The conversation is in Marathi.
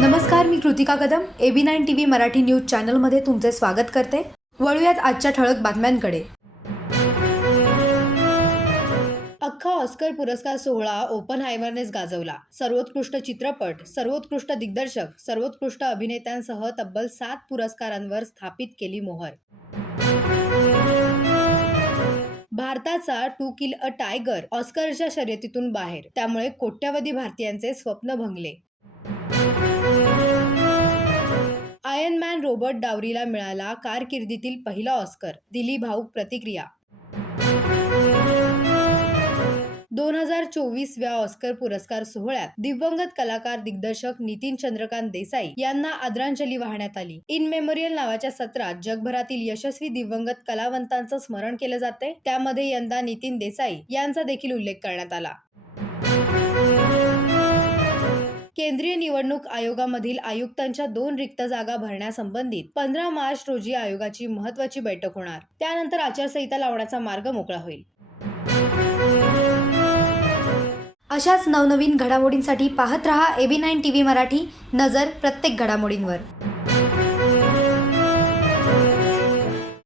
नमस्कार मी Kritika Kadam. A B nine T V Marathi news चॅनलमध्ये तुमचे स्वागत करते. वळूयात आजच्या ठळक बातम्यांकडे. अख्खा ऑस्कर पुरस्कार सोहळा ओपन हायमरनेच गाजवला. सर्वोत्कृष्ट चित्रपट सर्वोत्कृष्ट दिग्दर्शक सर्वोत्कृष्ट अभिनेत्यांसह तब्बल सात पुरस्कारांवर स्थापित केली मोहर. भारताचा टू किल अ टायगर ऑस्करच्या शर्यतीतून बाहेर. त्यामुळे कोट्यवधी भारतीयांचे स्वप्न भंगले. आयर्न मॅन डावरीला मिळाला कारकिर्दीतील पहिला ऑस्कर दिली भाऊक प्रतिक्रिया. दोन हजार चोवीसव्या ऑस्कर पुरस्कार सोहळ्यात दिवंगत कलाकार दिग्दर्शक नितीन चंद्रकांत देसाई यांना आदरांजली वाहण्यात आली. इन मेमोरियल नावाच्या सत्रात जगभरातील यशस्वी दिवंगत कलावंतांचं स्मरण केलं जाते त्यामध्ये यंदा नितीन देसाई यांचा देखील उल्लेख करण्यात आला. केंद्रीय निवडणूक आयोगामधील आयुक्तांच्या दोन रिक्त जागा भरण्यासंबंधित पंधरा मार्च रोजी आयोगाची महत्वाची बैठक होणार. त्यानंतर आचारसंहिता लावण्याचा मार्ग मोकळा होईल. अशाच नवनवीन घडामोडींसाठी पाहत रहा A B nine T V Marathi नजर प्रत्येक घडामोडींवर.